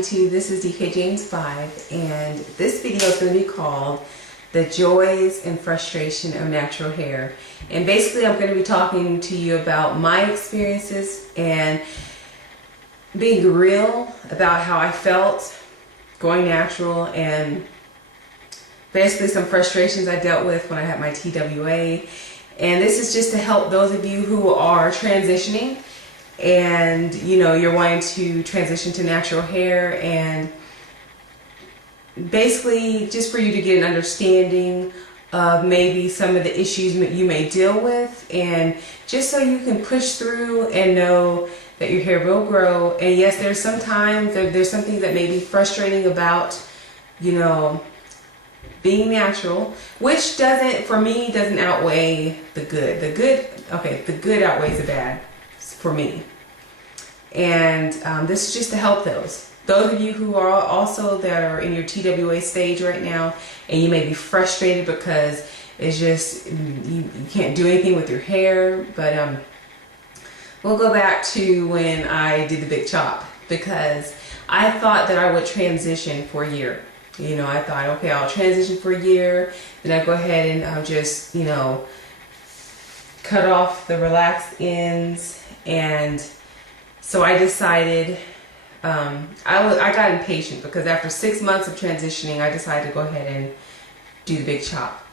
YouTube, this is DK James 5, and this video is going to be called The Joys and Frustration of Natural Hair. And basically I'm going to be talking to you about my experiences and being real about how I felt going natural and basically some frustrations I dealt with when I had my TWA. And this is just to help those of you who are transitioning and you're wanting to transition to natural hair, and basically just for you to get an understanding of maybe some of the issues that you may deal with, and just so you can push through and know that your hair will grow. And yes, there's sometimes there's something that may be frustrating about being natural, which for me doesn't outweigh the good. The good outweighs the bad for me. And this is just to help those of you who are also that are in your TWA stage right now, and you may be frustrated because it's just you can't do anything with your hair. But we'll go back to when I did the big chop, because I thought that I would transition for a year. I thought, okay, I'll transition for a year, then I go ahead and I'll just cut off the relaxed ends. And so I decided, I got impatient, because after 6 months of transitioning, I decided to go ahead and do the big chop.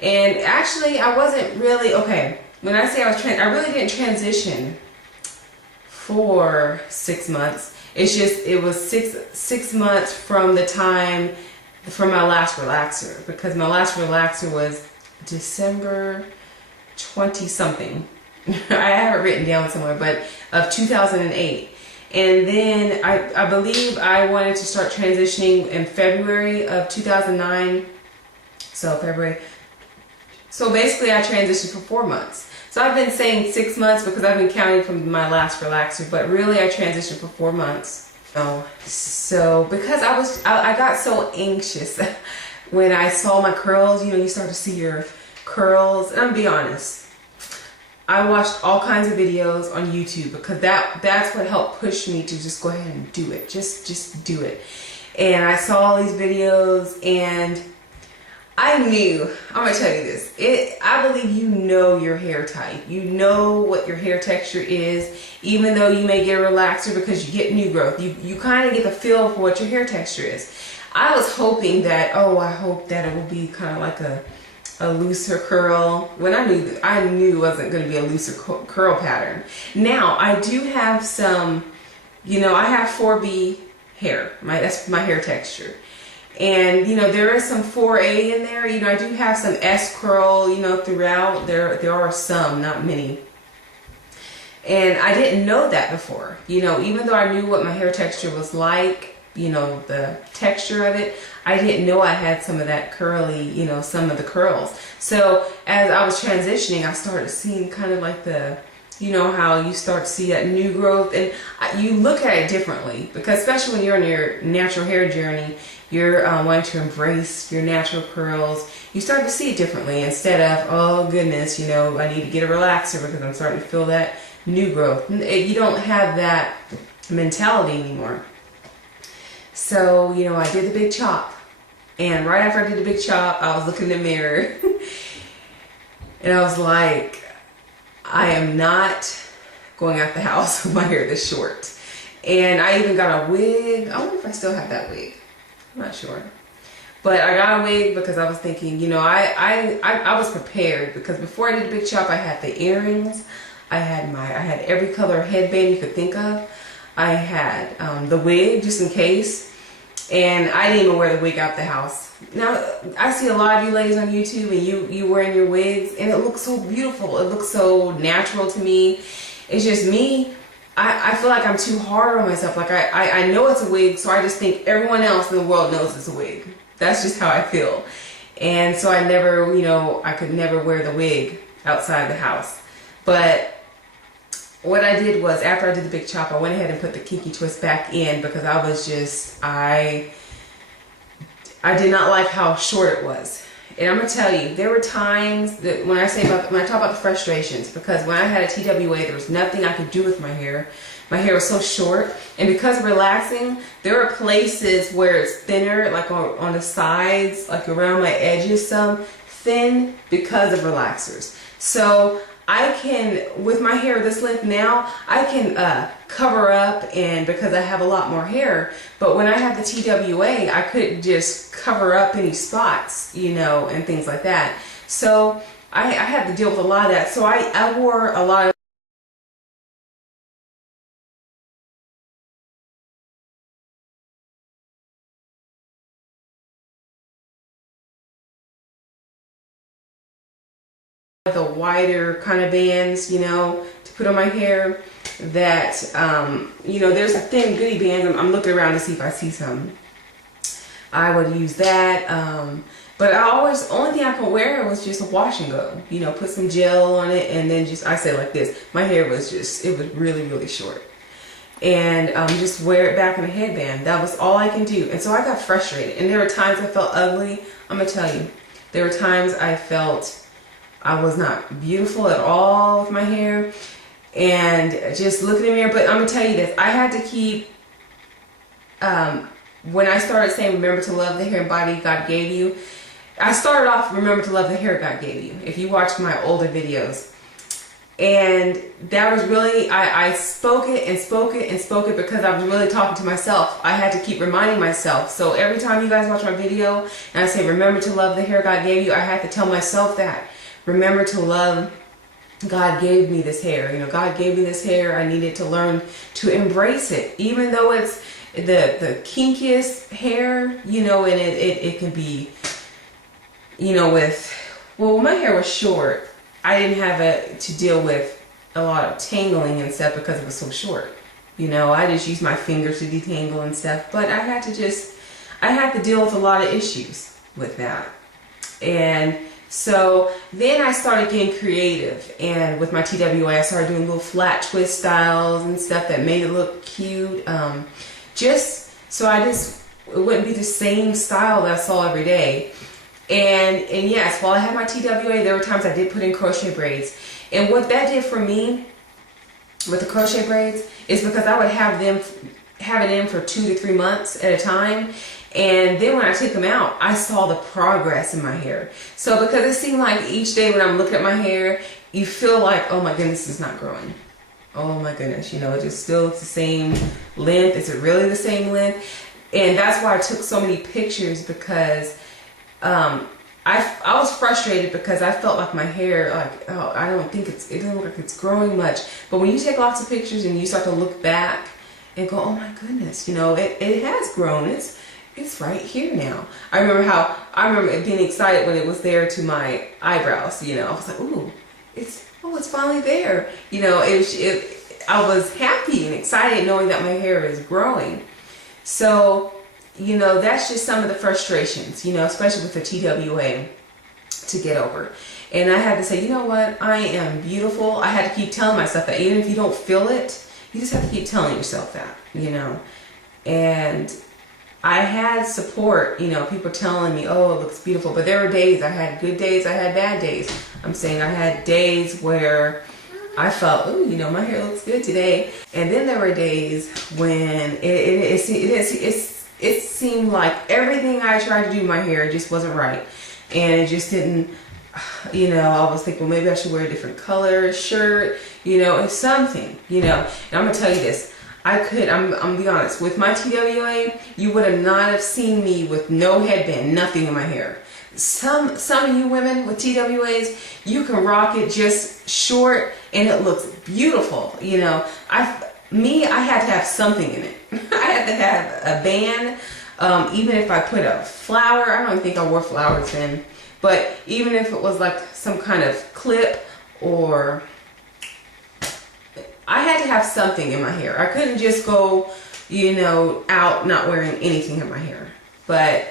And actually, I wasn't really, okay, when I say I really didn't transition for 6 months. It's just, it was six months from the time, from my last relaxer, because my last relaxer was December 20 something. I have it written down somewhere, but of 2008. And then I believe I wanted to start transitioning in February of 2009. So February. So basically I transitioned for 4 months. So I've been saying 6 months because I've been counting from my last relaxer, but really I transitioned for 4 months. So because I got so anxious when I saw my curls. You start to see your curls. And I'm gonna be honest, I watched all kinds of videos on YouTube, because that's what helped push me to just go ahead and do it. Just do it. And I saw all these videos, and I knew, I'm gonna tell you this, I believe your hair type. You know what your hair texture is, even though you may get a relaxer because you get new growth. You kind of get the feel for what your hair texture is. I was hoping that, I hope that it will be kind of like a looser curl, when I knew it wasn't going to be a looser curl pattern. Now, I do have some, I have 4B hair. That's my hair texture. And there is some 4A in there. I do have some S curl, throughout. There are some, not many. And I didn't know that before. Even though I knew what my hair texture was like, the texture of it, I didn't know I had some of that curly, some of the curls. So as I was transitioning, I started seeing kind of like the, how you start to see that new growth, and you look at it differently, because especially when you're on your natural hair journey, you're wanting to embrace your natural curls. You start to see it differently, instead of, oh goodness, I need to get a relaxer because I'm starting to feel that new growth. You don't have that mentality anymore. So, I did the big chop. And right after I did the big chop, I was looking in the mirror. And I was like, I am not going out the house with my hair this short. And I even got a wig. I wonder if I still have that wig. I'm not sure. But I got a wig because I was thinking, I was prepared, because before I did the big chop, I had the earrings. I had every color headband you could think of. I had the wig just in case. And I didn't even wear the wig out the house. Now, I see a lot of you ladies on YouTube, and you wearing your wigs, and it looks so beautiful. It looks so natural to me. It's just me. I feel like I'm too hard on myself. Like I know it's a wig, so I just think everyone else in the world knows it's a wig. That's just how I feel. And so I never, I could never wear the wig outside the house. But what I did was, after I did the big chop, I went ahead and put the kinky twist back in, because I was just, I did not like how short it was. And I'm gonna tell you, there were times that when I talk about the frustrations, because when I had a TWA, there was nothing I could do with my hair. My hair was so short, and because of relaxing, there are places where it's thinner, like on the sides, like around my edges, some thin because of relaxers. So I can, with my hair this length now, I can cover up, and because I have a lot more hair. But when I had the TWA, I couldn't just cover up any spots, you know, and things like that. So I had to deal with a lot of that. So I wore a lot of the wider kind of bands, you know, to put on my hair. That you know, there's a thin goodie band. I'm looking around to see if I see some. I would use that, but only thing I could wear was just a wash and go, you know, put some gel on it, and then just, I say like this, my hair was just, it was really short, and just wear it back in a headband. That was all I can do. And so I got frustrated, and there were times I felt ugly. I'm gonna tell you, there were times I felt I was not beautiful at all with my hair, and just look in the mirror. But I'm gonna tell you this, I had to keep, when I started saying remember to love the hair and body God gave you, I started off remember to love the hair God gave you, if you watch my older videos. And that was really, I spoke it and spoke it and spoke it because I was really talking to myself. I had to keep reminding myself. So every time you guys watch my video and I say remember to love the hair God gave you, I had to tell myself that. Remember to love, God gave me this hair. You know, God gave me this hair. I needed to learn to embrace it. Even though it's the kinkiest hair, you know, and it can be, you know, well, my hair was short. I didn't have to deal with a lot of tangling and stuff because it was so short. You know, I just used my fingers to detangle and stuff. But I had to deal with a lot of issues with that. And so then I started getting creative, and with my TWA I started doing little flat twist styles and stuff that made it look cute. Just so it wouldn't be the same style that I saw every day. And yes, while I had my TWA, there were times I did put in crochet braids. And what that did for me with the crochet braids is because I would have it in for 2 to 3 months at a time. And then when I took them out, I saw the progress in my hair. So because it seemed like each day when I'm looking at my hair, you feel like, oh my goodness, it's not growing. Oh my goodness, you know, it just still looks the same length. Is it really the same length? And that's why I took so many pictures, because I was frustrated because I felt like my hair, like, oh, it doesn't look like it's growing much. But when you take lots of pictures and you start to look back and go, oh my goodness, you know, it has grown. It's right here now. I remember being excited when it was there to my eyebrows, you know. I was like, ooh, it's finally there. You know, I was happy and excited knowing that my hair is growing. So, you know, that's just some of the frustrations, you know, especially with the TWA, to get over. And I had to say, you know what, I am beautiful. I had to keep telling myself that. Even if you don't feel it, you just have to keep telling yourself that, you know. And I had support, you know, people telling me, oh, it looks beautiful. But there were days, I had good days, I had bad days. I'm saying I had days where I felt, oh, you know, my hair looks good today. And then there were days when it seemed like everything I tried to do to my hair just wasn't right. And it just didn't, you know, I was thinking, well, maybe I should wear a different color shirt, you know, and something, you know. And I'm going to tell you this. I'm gonna be honest, with my TWA, you would not have seen me with no headband, nothing in my hair. Some of you women with TWAs, you can rock it just short and it looks beautiful. You know, I had to have something in it. I had to have a band. Even if I put a flower, I don't think I wore flowers then, but even if it was like some kind of clip, or I had to have something in my hair. I couldn't just go, you know, out not wearing anything in my hair. But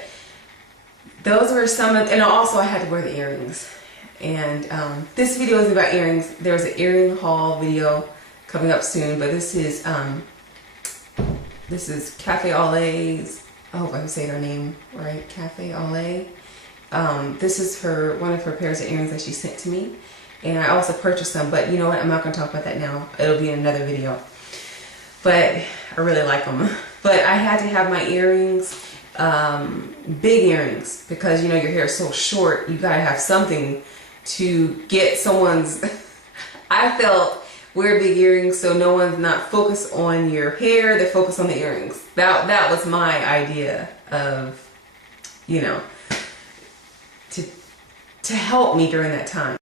those were some of, and also I had to wear the earrings. And this video is about earrings. There's an earring haul video coming up soon, but this is Cafe Ole's, I hope I'm saying her name right, Cafe Ole. This is one of her pairs of earrings that she sent to me. And I also purchased some, but you know what? I'm not going to talk about that now. It'll be in another video. But I really like them. But I had to have my earrings, big earrings, because you know your hair is so short. You gotta have something to get someone's. I felt wear big earrings so no one's not focused on your hair. They're focused on the earrings. That was my idea of, you know, to help me during that time.